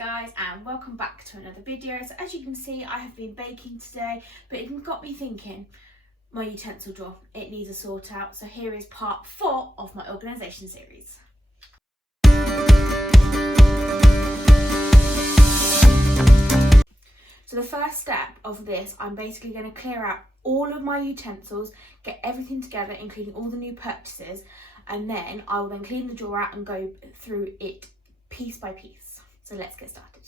guys, and welcome back to another video. So as you can see, I have been baking today, but it got me thinking, my utensil drawer, it needs a sort out. So here is part 4 of my organisation series. So the first step of this, I'm basically going to clear out all of my utensils, get everything together, including all the new purchases, and then I will then clean the drawer out and go through it piece by piece. So let's get started.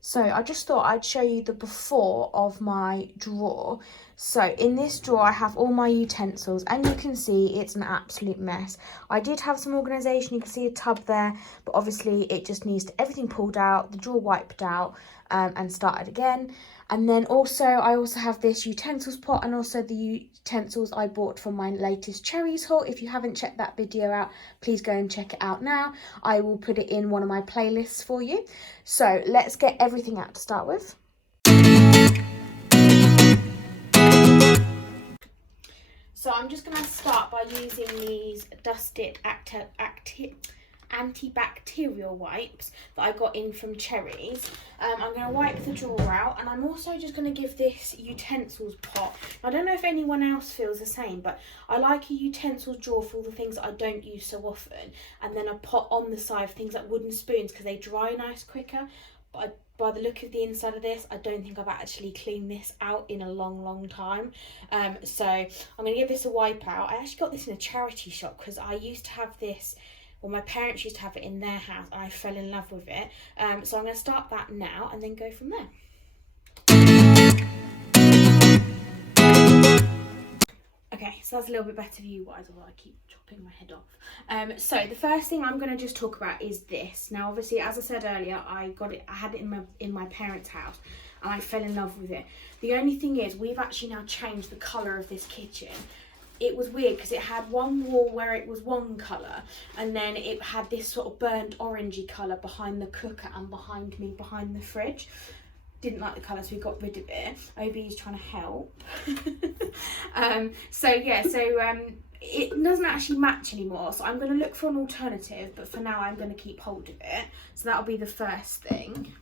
So I just thought I'd show you the before of my drawer. So in this drawer I have all my utensils, and you can see it's an absolute mess. I did have some organisation, you can see a tub there, but obviously it just needs everything pulled out, the drawer wiped out, and started again. And then I also have this utensils pot, and also the utensils I bought from my latest cherries haul. If you haven't checked that video out, please go and check it out now. I will put it in one of my playlists for you. So let's get everything out to start with. So I'm just going to start by using these dusted antibacterial wipes that I got in from Cherries. I'm going to wipe the drawer out, and I'm also just going to give this utensils pot. I don't know if anyone else feels the same, but I like a utensils drawer for all the things that I don't use so often, and then a pot on the side for things like wooden spoons because they dry nice quicker. But by the look of the inside of this, I don't think I've actually cleaned this out in a long time. So I'm going to give this a wipe out. I actually got this in a charity shop because I used to have this, well, my parents used to have it in their house, and I fell in love with it. So I'm going to start that now and then go from there. Okay, so that's a little bit better view-wise, although I keep chopping my head off. So the first thing I'm going to just talk about is this. Now, obviously, as I said earlier, I had it in my parents' house, and I fell in love with it. The only thing is, we've actually now changed the colour of this kitchen. It was weird because it had one wall where it was one colour, and then it had this sort of burnt orangey colour behind the cooker and behind me, behind the fridge. Didn't like the colour, so we got rid of it. Obi's trying to help. It doesn't actually match anymore, so I'm going to look for an alternative, but for now I'm going to keep hold of it. So that'll be the first thing.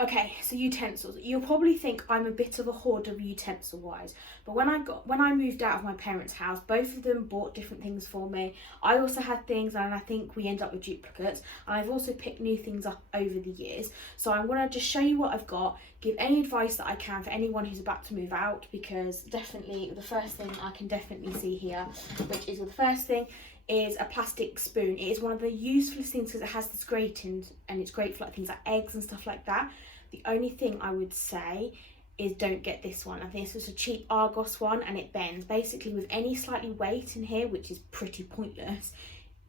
Okay, so utensils. You'll probably think I'm a bit of a hoarder utensil wise, but when I moved out of my parents' house, both of them bought different things for me. I also had things, and I think we ended up with duplicates, and I've also picked new things up over the years. So I'm going to just show you what I've got, give any advice that I can for anyone who's about to move out, because definitely the first thing I can definitely see here, which is the first thing, is a plastic spoon. It is one of the useful things because it has this grating, and it's great for like things like eggs and stuff like that. The only thing I would say is don't get this one. I think this was a cheap Argos one, and it bends. Basically, with any slightly weight in here, which is pretty pointless,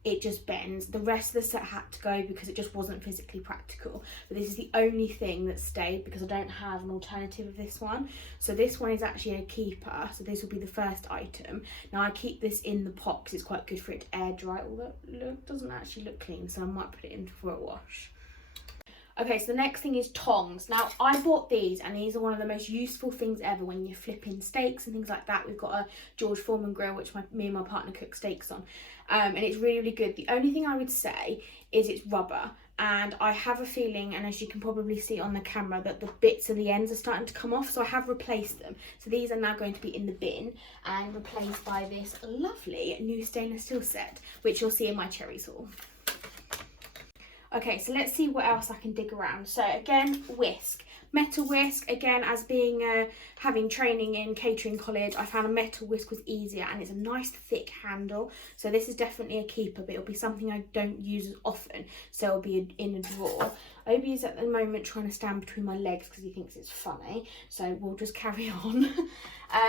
it just bends. The rest of the set had to go because it just wasn't physically practical. But this is the only thing that stayed because I don't have an alternative of this one. So this one is actually a keeper. So this will be the first item. Now I keep this in the pot because it's quite good for it to air dry, although it doesn't actually look clean, so I might put it in for a wash. Okay, so the next thing is tongs. Now, I bought these, and these are one of the most useful things ever when you're flipping steaks and things like that. We've got a George Foreman grill, which me and my partner cook steaks on, and it's really good. The only thing I would say is it's rubber, and I have a feeling, and as you can probably see on the camera, that the bits of the ends are starting to come off, so I have replaced them. So these are now going to be in the bin and replaced by this lovely new stainless steel set, which you'll see in my cherries haul. Okay, so let's see what else I can dig around. So again, whisk. Metal whisk, again, as being having training in catering college, I found a metal whisk was easier, and it's a nice thick handle. So this is definitely a keeper, but it'll be something I don't use as often, so it'll be in a drawer. Obi is at the moment trying to stand between my legs because he thinks it's funny, so we'll just carry on.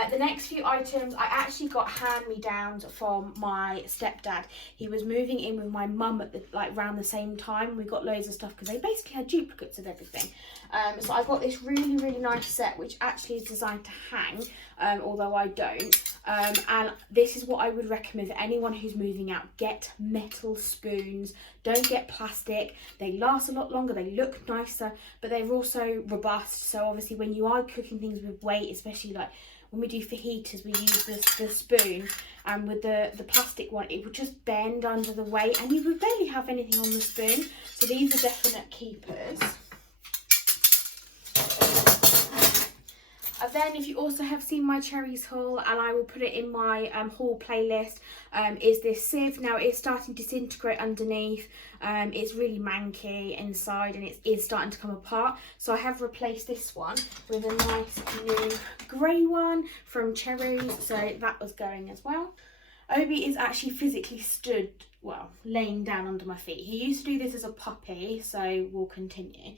The next few items, I actually got hand-me-downs from my stepdad. He was moving in with my mum at around the same time. We got loads of stuff because they basically had duplicates of everything. So I got this really nice set, which actually is designed to hang, although I don't. And this is what I would recommend for anyone who's moving out. Get metal spoons. Don't get plastic. They last a lot longer, they look nicer, but they're also robust. So obviously when you are cooking things with weight, especially like when we do fajitas, we use the spoon, and with the plastic one, it would just bend under the weight, and you would barely have anything on the spoon. So these are definite keepers. Then if you also have seen my cherries haul, and I will put it in my haul playlist, is this sieve. Now it's starting to disintegrate underneath. It's really manky inside and it is starting to come apart. So I have replaced this one with a nice new grey one from Cherries. So that was going as well. Obi is actually physically stood, well, laying down under my feet. He used to do this as a puppy, so we'll continue.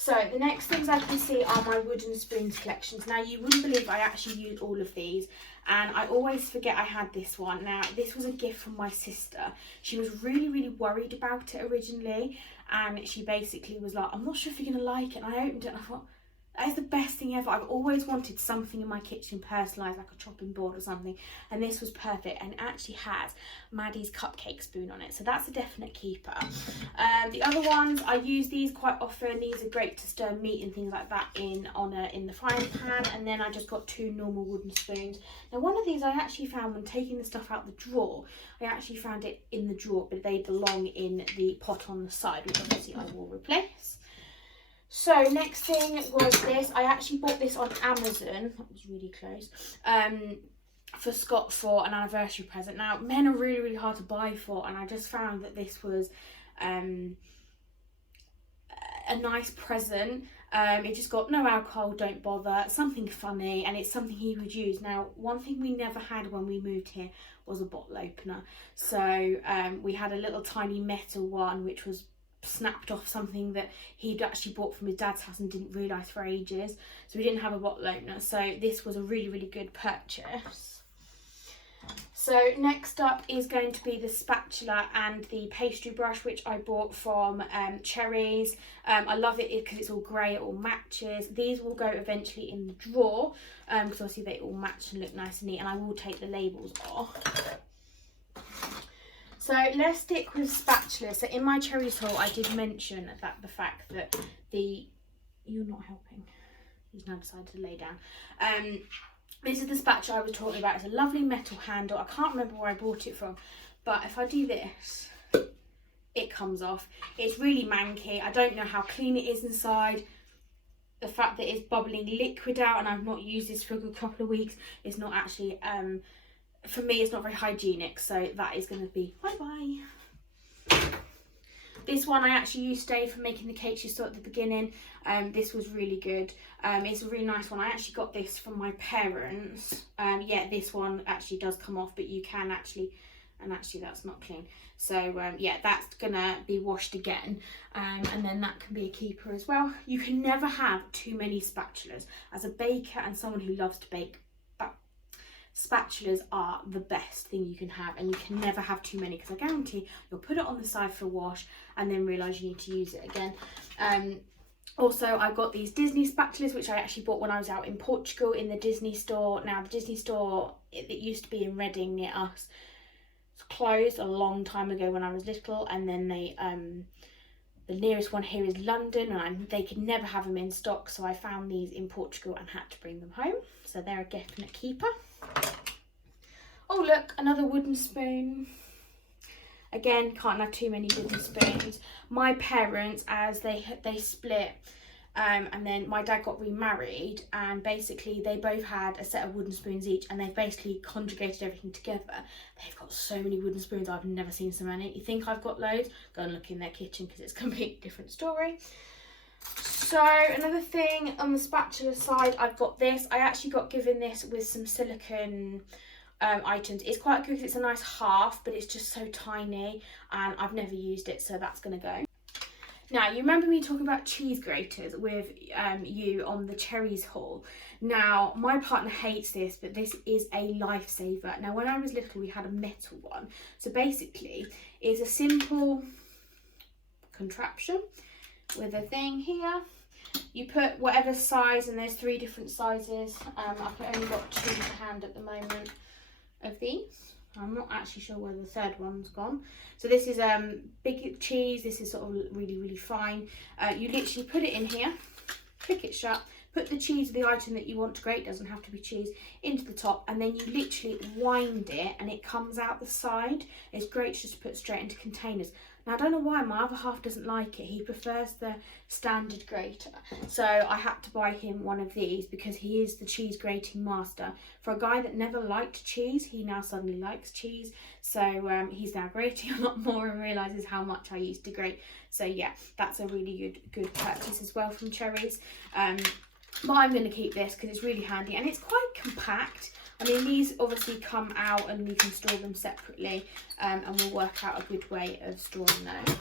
So the next things I can see are my wooden spoons collections. Now you wouldn't believe I actually use all of these, and I always forget I had this one. Now this was a gift from my sister. She was really worried about it originally, and she basically was like, I'm not sure if you're gonna like it. And I opened it and I thought, that is the best thing ever. I've always wanted something in my kitchen personalised, like a chopping board or something, and this was perfect, and it actually has Maddie's cupcake spoon on it, so that's a definite keeper. The other ones, I use these quite often. These are great to stir meat and things like that in the frying pan. And then I just got 2 normal wooden spoons. Now one of these I actually found when taking the stuff out the drawer. I actually found it in the drawer, but they belong in the pot on the side, which obviously I will replace. So next thing was this. I actually bought this on Amazon. That was really close. For Scott for an anniversary present. Now men are really hard to buy for, and I just found that this was a nice present. It just got no alcohol, don't bother, something funny, and it's something he would use. Now one thing we never had when we moved here was a bottle opener. So we had a little tiny metal one which was snapped off something that he'd actually bought from his dad's house and didn't realise for ages, so we didn't have a bottle opener. So this was a really good purchase. So next up is going to be the spatula and the pastry brush, which I bought from Cherries. I love it because it's all grey, it all matches. These will go eventually in the drawer because obviously they all match and look nice and neat, and I will take the labels off. So let's stick with spatulas. So in my Cherries haul, I did mention that the fact that you're not helping. He's now decided to lay down. This is the spatula I was talking about. It's a lovely metal handle. I can't remember where I bought it from, but if I do this, it comes off. It's really manky. I don't know how clean it is inside. The fact that it's bubbling liquid out, and I've not used this for a good couple of weeks, it's not actually for me, it's not very hygienic, so that is going to be bye-bye. This one I actually used today for making the cakes you saw at the beginning. This was really good. It's a really nice one. I actually got this from my parents. Yeah, this one actually does come off, but you can actually, and actually that's not clean. So yeah, that's going to be washed again. And then that can be a keeper as well. You can never have too many spatulas. As a baker and someone who loves to bake, spatulas are the best thing you can have, and you can never have too many, because I guarantee you'll put it on the side for a wash and then realise you need to use it again. Also, I've got these Disney spatulas, which I actually bought when I was out in Portugal in the Disney store. Now the Disney store, it used to be in Reading near us, it's closed a long time ago when I was little, and then they the nearest one here is London, and they could never have them in stock, so I found these in Portugal and had to bring them home. So they're a definite keeper. Oh look, another wooden spoon. Again, can't have too many wooden spoons. My parents, as they split, and then my dad got remarried, and basically they both had a set of wooden spoons each, and they've basically conjugated everything together. They've got so many wooden spoons, I've never seen so many. You think I've got loads? Go and look in their kitchen, because it's a completely different story. So another thing on the spatula side, I've got this. I actually got given this with some silicone items. It's quite good because it's a nice half, but it's just so tiny, and I've never used it, so that's going to go. Now, you remember me talking about cheese graters with you on the Cherries haul. Now, my partner hates this, but this is a lifesaver. Now, when I was little, we had a metal one. So basically, it's a simple contraption with a thing here. You put whatever size, and there's 3 different sizes. I've only got 2 to hand at the moment of these. I'm not actually sure where the 3rd one's gone. So this is big cheese. This is sort of really fine. You literally put it in here, click it shut, put the cheese, the item that you want to grate, doesn't have to be cheese, into the top, and then you literally wind it and it comes out the side. It's great just to put straight into containers. Now I don't know why my other half doesn't like it. He prefers the standard grater. So I had to buy him one of these because he is the cheese grating master. For a guy that never liked cheese, he now suddenly likes cheese. So he's now grating a lot more and realises how much I used to grate. So yeah, that's a really good purchase as well from Cherries. But I'm going to keep this because it's really handy and it's quite compact. I mean, these obviously come out and you can store them separately, and we'll work out a good way of storing those.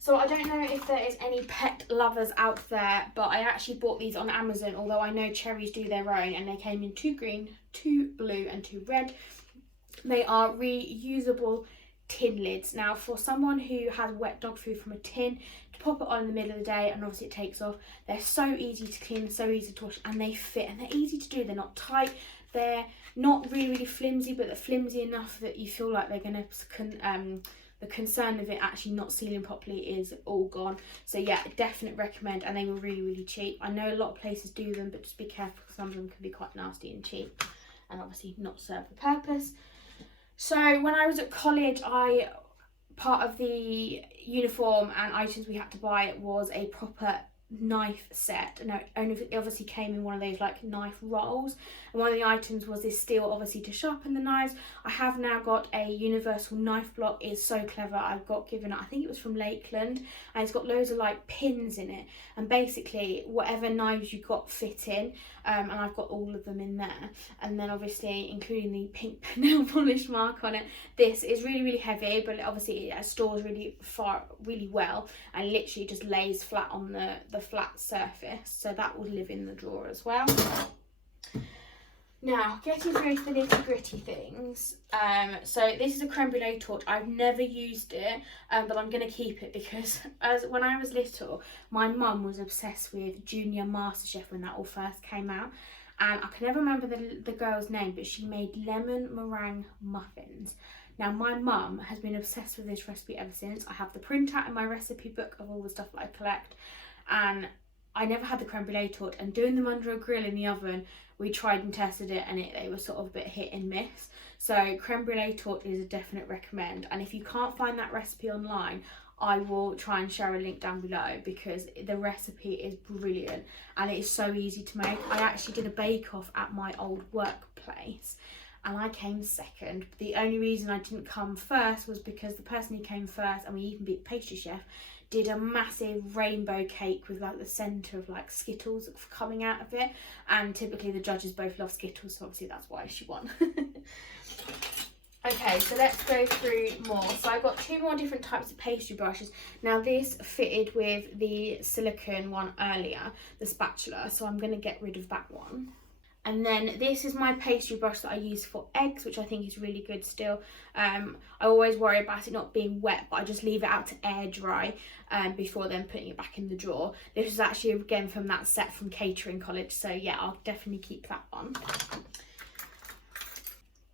So I don't know if there is any pet lovers out there, but I actually bought these on Amazon, although I know Cherries do their own, and they came in 2 green, 2 blue and 2 red. They are reusable tin lids. Now for someone who has wet dog food from a tin, to pop it on in the middle of the day and obviously it takes off, they're so easy to clean, so easy to wash, and they fit and they're easy to do. They're not tight, they're not really flimsy, but they're flimsy enough that you feel like they're gonna the concern of it actually not sealing properly is all gone. So yeah, definitely recommend, and they were really cheap. I know a lot of places do them, but just be careful because some of them can be quite nasty and cheap and obviously not serve the purpose. So when I was at college, part of the uniform and items we had to buy was a proper knife set. No, it obviously came in one of those like knife rolls, and one of the items was this steel, obviously to sharpen the knives. I have now got a universal knife block. It's so clever. I've got given it, I think it was from Lakeland, and it's got loads of like pins in it, and basically whatever knives you got fit in, and I've got all of them in there, and then obviously including the pink nail polish mark on it. This is really heavy, but obviously it stores really well, and literally just lays flat on the flat surface, so that will live in the drawer as well. Now, getting through to the nitty gritty things. So this is a creme brulee torch. I've never used it, but I'm going to keep it because when I was little, my mum was obsessed with Junior MasterChef when that all first came out. And I can never remember the girl's name, but she made lemon meringue muffins. Now, my mum has been obsessed with this recipe ever since. I have the printout in my recipe book of all the stuff that I collect. And I never had the creme brulee torch, and doing them under a grill in the oven, we tried and tested it, and they were sort of a bit hit and miss. So creme brulee torch is a definite recommend, and if you can't find that recipe online, I will try and share a link down below because the recipe is brilliant and it is so easy to make. I actually did a bake-off at my old workplace and I came second. The only reason I didn't come first was because the person who came first, and we even beat the pastry chef, did a massive rainbow cake with like the centre of like Skittles coming out of it, and typically the judges both love Skittles, so obviously that's why she won. Okay, so let's go through more. So I've got 2 more different types of pastry brushes. Now this fitted with the silicone one earlier, the spatula, so I'm going to get rid of that one. And then this is my pastry brush that I use for eggs, which I think is really good still. I always worry about it not being wet, but I just leave it out to air dry before then putting it back in the drawer. This is actually again from that set from catering college, so yeah, I'll definitely keep that one.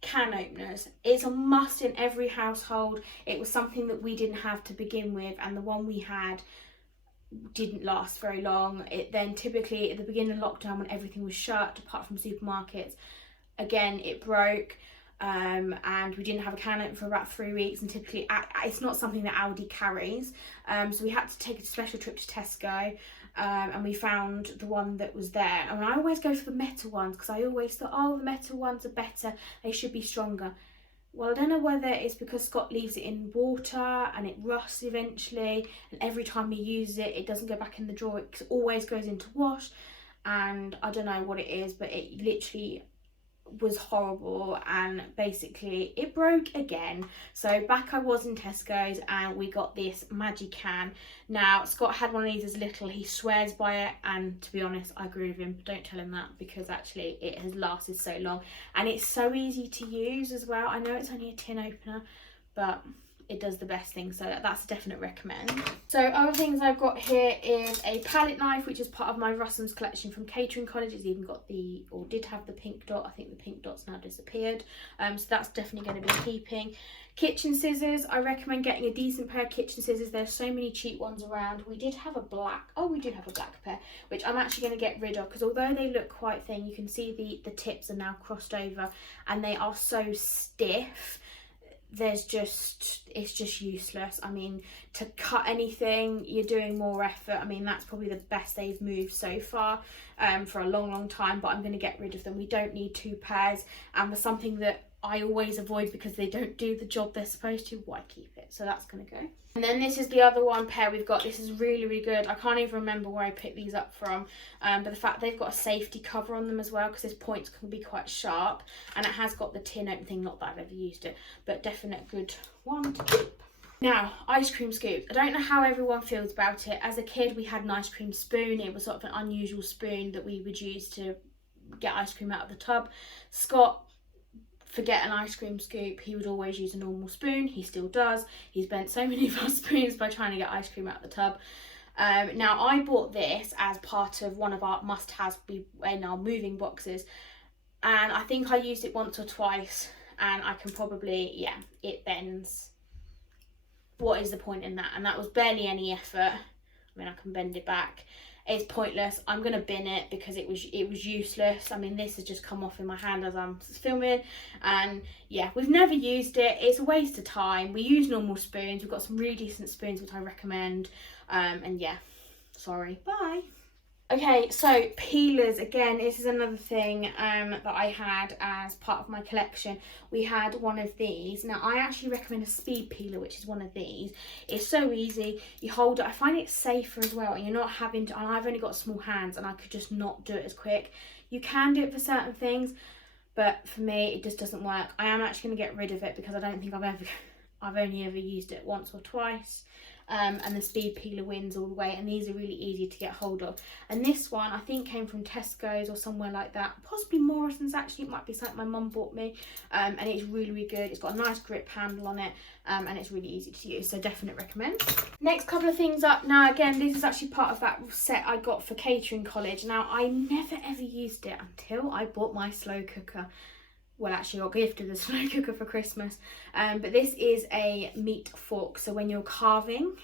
Can openers. It's a must in every household. It was something that we didn't have to begin with, and the one we had didn't last very long. It then typically at the beginning of lockdown, when everything was shut apart from supermarkets, again it broke, and we didn't have a can opener for about 3 weeks, and typically it's not something that Aldi carries, so we had to take a special trip to Tesco, and we found the one that was there. And I always go for the metal ones because I always thought, oh, the metal ones are better, they should be stronger. Well, I don't know whether it's because Scott leaves it in water and it rusts eventually, and every time he uses it, it doesn't go back in the drawer. It always goes into wash, and I don't know what it is, but it literally was horrible, and basically it broke again. So back I was in Tesco's, and we got this Maddie can. Now Scott had one of these as little, he swears by it, and to be honest I agree with him, but don't tell him that because actually it has lasted so long and it's so easy to use as well. I know it's only a tin opener, but it does the best thing, so that's a definite recommend. So other things I've got here is a palette knife, which is part of my Russell's collection from catering college. It's even got did have the pink dot. I think the pink dot's now disappeared, so that's definitely going to be keeping. Kitchen scissors, I recommend getting a decent pair of kitchen scissors. There's so many cheap ones around. We did have a black pair, which I'm actually going to get rid of because although they look quite thin, you can see the tips are now crossed over and they are so stiff. it's just useless. I mean, to cut anything, you're doing more effort. I mean, that's probably the best they've moved so far for a long time, but I'm going to get rid of them. We don't need 2 pairs, and for something that I always avoid because they don't do the job they're supposed to, why keep it? So that's going to go. And then this is the other one pair we've got. This is really good. I can't even remember where I picked these up from, but the fact they've got a safety cover on them as well, because this points can be quite sharp, and it has got the tin open thing. Not that I've ever used it, but definite good one to keep. Now, ice cream scoop. I don't know how everyone feels about it. As a kid, we had an ice cream spoon. It was sort of an unusual spoon that we would use to get ice cream out of the tub. Scott, forget an ice cream scoop. He would always use a normal spoon. He still does. He's bent so many of our spoons by trying to get ice cream out of the tub. Now, I bought this as part of one of our must-haves in our moving boxes, and I think I used it once or twice, and I can probably, yeah, it bends. What is the point in that? And that was barely any effort. I mean, I can bend it back. It's pointless. I'm going to bin it because it was useless. I mean, this has just come off in my hand as I'm filming, and yeah, we've never used it. It's a waste of time. We use normal spoons. We've got some really decent spoons which I recommend, and yeah, sorry, bye. Okay, so peelers, again, this is another thing that I had as part of my collection. We had one of these. Now, I actually recommend a speed peeler, which is one of these. It's so easy. You hold it. I find it safer as well, and you're not having to, and I've only got small hands, and I could just not do it as quick. You can do it for certain things, but for me, it just doesn't work. I am actually going to get rid of it because I don't think I've only ever used it once or twice. And the speed peeler wins all the way, and these are really easy to get hold of. And this one I think came from Tesco's or somewhere like that, possibly Morrison's actually. It might be something my mum bought me, and it's really good. It's got a nice grip handle on it, and it's really easy to use, so definitely recommend. Next couple of things up. Now, again, this is actually part of that set I got for catering college. Now, I never ever used it until I bought my slow cooker. Well, actually, I got gifted a slow cooker for Christmas, but this is a meat fork, so when you're carving,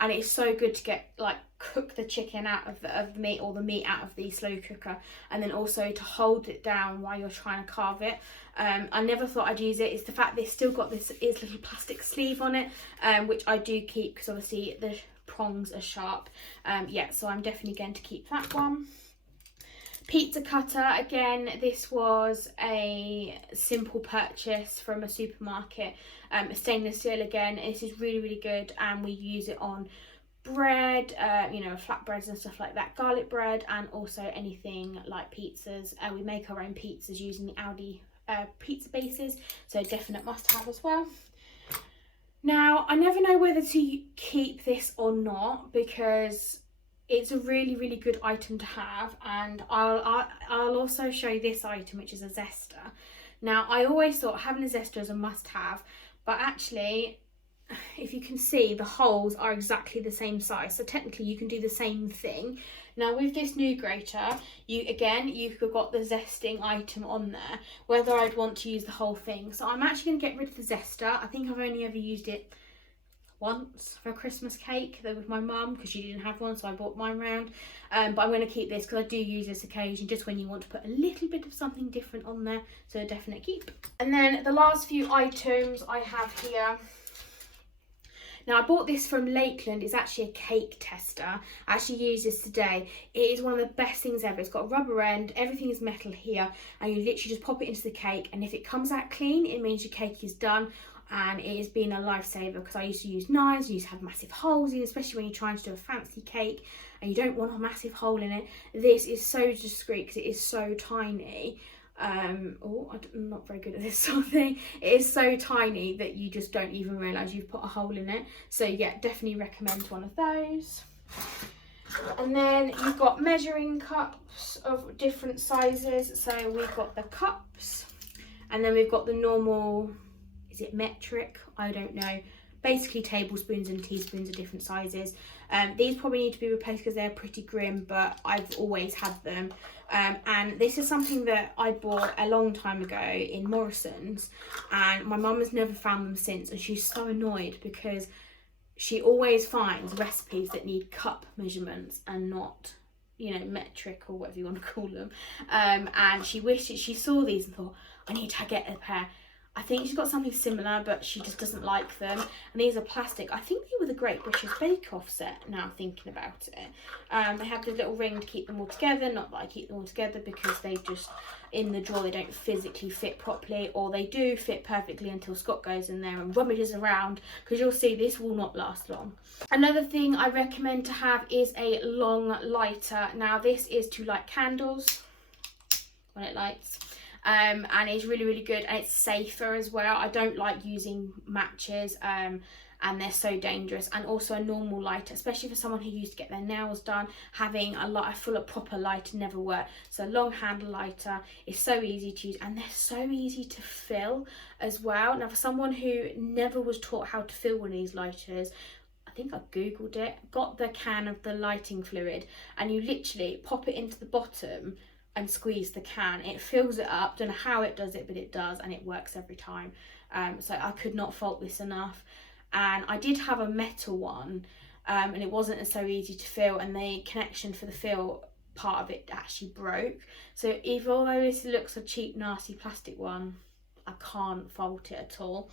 and it's so good to get, like, cook the chicken out of the meat, or the meat out of the slow cooker, and then also to hold it down while you're trying to carve it. I never thought I'd use it. It's the fact that it's still got this little plastic sleeve on it, which I do keep because obviously the prongs are sharp. Yeah, so I'm definitely going to keep that one. Pizza cutter, again, this was a simple purchase from a supermarket. Stainless steel again. This is really good, and we use it on bread, you know, flatbreads and stuff like that, garlic bread, and also anything like pizzas. We make our own pizzas using the Aldi pizza bases, so definite must have as well. Now, I never know whether to keep this or not because it's a really good item to have, and I'll also show you this item, which is a zester. Now, I always thought having a zester is a must-have, but actually, if you can see, the holes are exactly the same size, so technically you can do the same thing. Now, with this new grater, you've got the zesting item on there, whether I'd want to use the whole thing. So I'm actually going to get rid of the zester. I think I've only ever used it once for a Christmas cake though with my mum because she didn't have one, so I bought mine round, but I'm going to keep this because I do use this occasion just when you want to put a little bit of something different on there, so a definite keep. And then the last few items I have here. Now, I bought this from Lakeland. It's actually a cake tester. I actually used this today. It is one of the best things ever. It's got a rubber end, everything is metal here, and you literally just pop it into the cake, and if it comes out clean, it means your cake is done. And it has been a lifesaver because I used to use knives, I used to have massive holes in, especially when you're trying to do a fancy cake and you don't want a massive hole in it. This is so discreet because it is so tiny. I'm not very good at this sort of thing. It is so tiny that you just don't even realise you've put a hole in it. So yeah, definitely recommend one of those. And then you've got measuring cups of different sizes. So we've got the cups, and then we've got the normal, is it metric? I don't know. Basically tablespoons and teaspoons of different sizes. These probably need to be replaced because they're pretty grim, but I've always had them. And this is something that I bought a long time ago in Morrison's, and my mum has never found them since, and she's so annoyed because she always finds recipes that need cup measurements and not, you know, metric or whatever you want to call them. And she wished she saw these and thought, I need to get a pair. I think she's got something similar, but she just doesn't like them. And these are plastic. I think they were the Great British Bake Off set, now thinking about it. They have the little ring to keep them all together. Not that I keep them all together, because they just, in the drawer, they don't physically fit properly. Or they do fit perfectly until Scott goes in there and rummages around, because you'll see this will not last long. Another thing I recommend to have is a long lighter. Now this is to light candles when it lights. And it's really, really good, and it's safer as well. I don't like using matches, and they're so dangerous. And also a normal lighter, especially for someone who used to get their nails done, having a full proper lighter never worked. So a long handle lighter is so easy to use, and they're so easy to fill as well. Now for someone who never was taught how to fill one of these lighters, I think I googled it, got the can of the lighting fluid, and you literally pop it into the bottom and squeeze the can. It fills it up. Don't know how it does it, but it does, and it works every time. So I could not fault this enough. And I did have a metal one, and it wasn't so easy to fill, and the connection for the fill part of it actually broke. So even although this looks a cheap nasty plastic one, I can't fault it at all.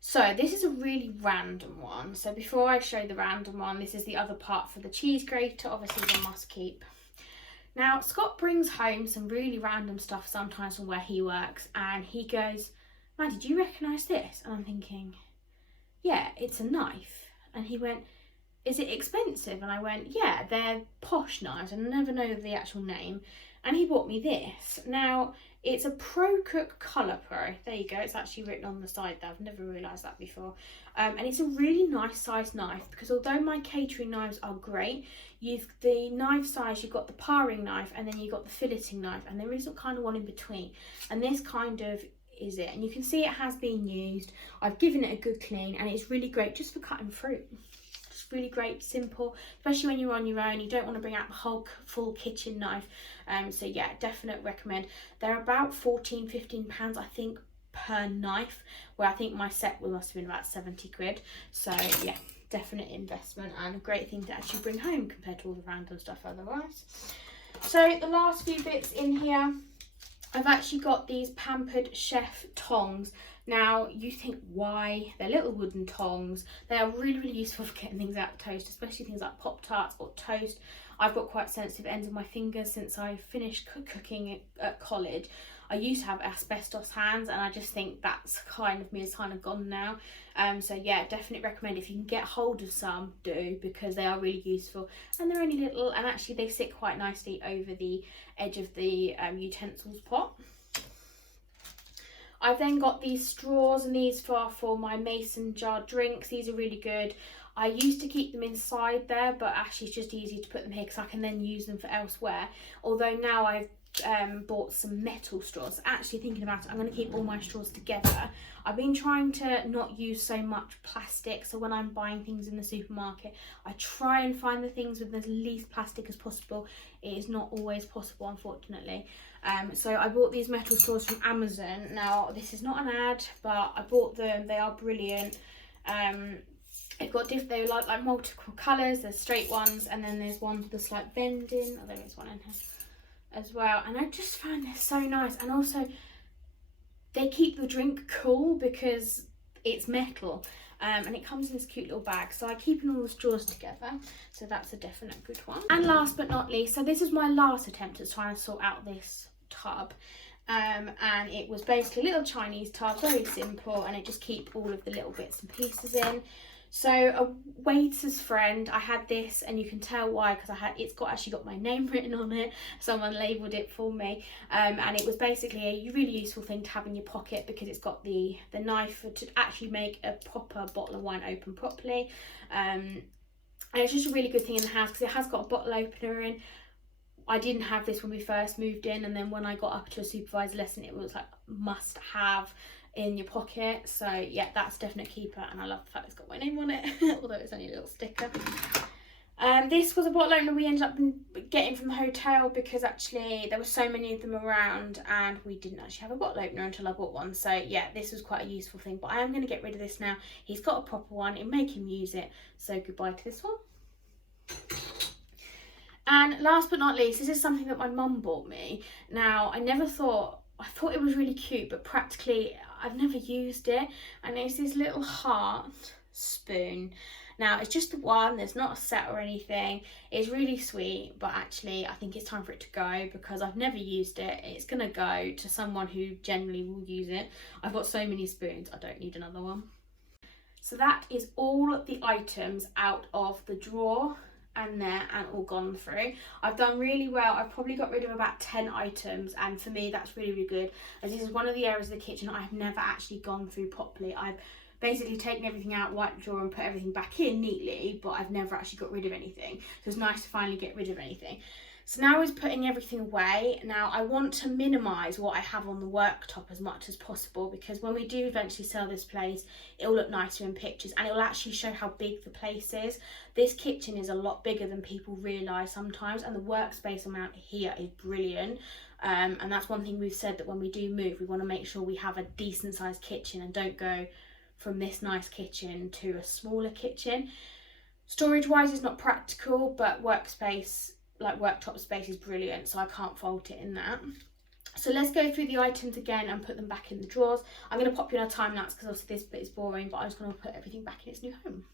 So this is a really random one. So before I show the random one, this is the other part for the cheese grater, obviously the must keep. Now, Scott brings home some really random stuff sometimes from where he works, and he goes, Maddie, do you recognise this? And I'm thinking, yeah, it's a knife. And he went, is it expensive? And I went, yeah, they're posh knives, and I never know the actual name. And he bought me this. Now, it's a Pro Cook Colour Pro. There you go, it's actually written on the side there. I've never realised that before. And it's a really nice size knife, because although my catering knives are great, the knife size, you've got the paring knife, and then you've got the filleting knife, and there is a kind of one in between. And this kind of is it. And you can see it has been used. I've given it a good clean, and it's really great just for cutting fruit. Really great, simple, especially when you're on your own, you don't want to bring out the whole full kitchen knife. So yeah, definite recommend. They're about £14-15 I think per knife, where I think my set must have been about 70 quid. So yeah, definite investment, and a great thing to actually bring home compared to all the random stuff otherwise. So the last few bits in here, I've actually got these Pampered Chef tongs. Now, you think, why? They're little wooden tongs. They are really, really useful for getting things out of toast, especially things like Pop-Tarts or toast. I've got quite sensitive ends of my fingers since I finished cooking at college. I used to have asbestos hands, and I just think that's kind of me is kind of gone now. So yeah, definitely recommend, if you can get hold of some, do, because they are really useful, and they're only little, and actually they sit quite nicely over the edge of the utensils pot. I've then got these straws, and these for my mason jar drinks. These are really good. I used to keep them inside there, but actually it's just easy to put them here because I can then use them for elsewhere. Although now I've bought some metal straws. Actually thinking about it, I'm going to keep all my straws together. I've been trying to not use so much plastic, so when I'm buying things in the supermarket, I try and find the things with as least plastic as possible. It is not always possible, unfortunately. So I bought these metal straws from Amazon. Now this is not an ad, but I bought them. They are brilliant. They've got they like multiple colours. There's straight ones, and then there's one that's like bending. Oh, there is one in here as well, and I just found they're so nice. And also they keep the drink cool because it's metal, and it comes in this cute little bag, so I keep all the straws together, so that's a definite good one. And last but not least, so this is my last attempt at trying to sort out this tub, and it was basically a little Chinese tub, very simple, and it just keep all of the little bits and pieces in. So a waiter's friend, I had this, and you can tell why, because it's actually got my name written on it. Someone labelled it for me, and it was basically a really useful thing to have in your pocket, because it's got the knife to actually make a proper bottle of wine open properly, and it's just a really good thing in the house because it has got a bottle opener in. I didn't have this when we first moved in, and then when I got up to a supervised lesson, it was like must have in your pocket. So yeah, that's a definite keeper, and I love the fact it's got my name on it although it's only a little sticker. This was a bottle opener we ended up getting from the hotel, because actually there were so many of them around and we didn't actually have a bottle opener until I bought one. So yeah, this was quite a useful thing, but I am going to get rid of this now. He's got a proper one, it'll make him use it, so goodbye to this one. And last but not least, this is something that my mum bought me. Now, I never thought I thought it was really cute, but practically I've never used it. And it's this little heart spoon. Now it's just the one, there's not a set or anything. It's really sweet, but actually I think it's time for it to go because I've never used it. It's gonna go to someone who generally will use it. I've got so many spoons, I don't need another one. So that is all the items out of the drawer and there and all gone through. I've done really well. I've probably got rid of about 10 items, and for me that's really good, as this is one of the areas of the kitchen I have never actually gone through properly. I've basically taken everything out, wiped the drawer and put everything back in neatly, but I've never actually got rid of anything. So it's nice to finally get rid of anything. So now is putting everything away. Now I want to minimise what I have on the worktop as much as possible, because when we do eventually sell this place, it'll look nicer in pictures and it will actually show how big the place is. This kitchen is a lot bigger than people realise sometimes, and the workspace amount here is brilliant. And that's one thing we've said, that when we do move, we want to make sure we have a decent sized kitchen and don't go from this nice kitchen to a smaller kitchen. Storage wise it's not practical, but workspace, like worktop space, is brilliant, so I can't fault it in that. So let's go through the items again and put them back in the drawers. I'm going to pop you on a time lapse because obviously this bit is boring, but I'm just going to put everything back in its new home.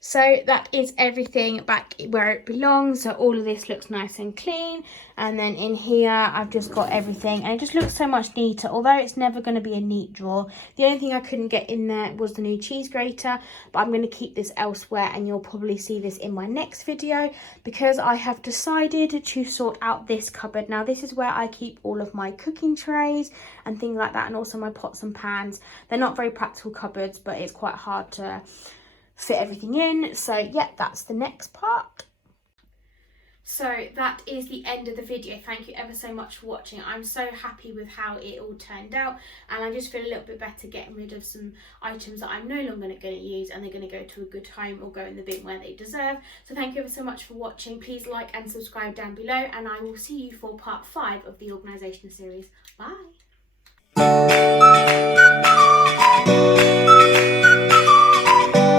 So that is everything back where it belongs. So all of this looks nice and clean. And then in here, I've just got everything. And it just looks so much neater, although it's never going to be a neat drawer. The only thing I couldn't get in there was the new cheese grater. But I'm going to keep this elsewhere, and you'll probably see this in my next video, because I have decided to sort out this cupboard. Now, this is where I keep all of my cooking trays and things like that, and also my pots and pans. They're not very practical cupboards, but it's quite hard to fit everything in. So yeah, that's the next part. So that is the end of the video. Thank you ever so much for watching. I'm so happy with how it all turned out, and I just feel a little bit better getting rid of some items that I'm no longer going to use, and they're going to go to a good home or go in the bin where they deserve. So thank you ever so much for watching. Please like and subscribe down below, and I will see you for part 5 of the organisation series. Bye.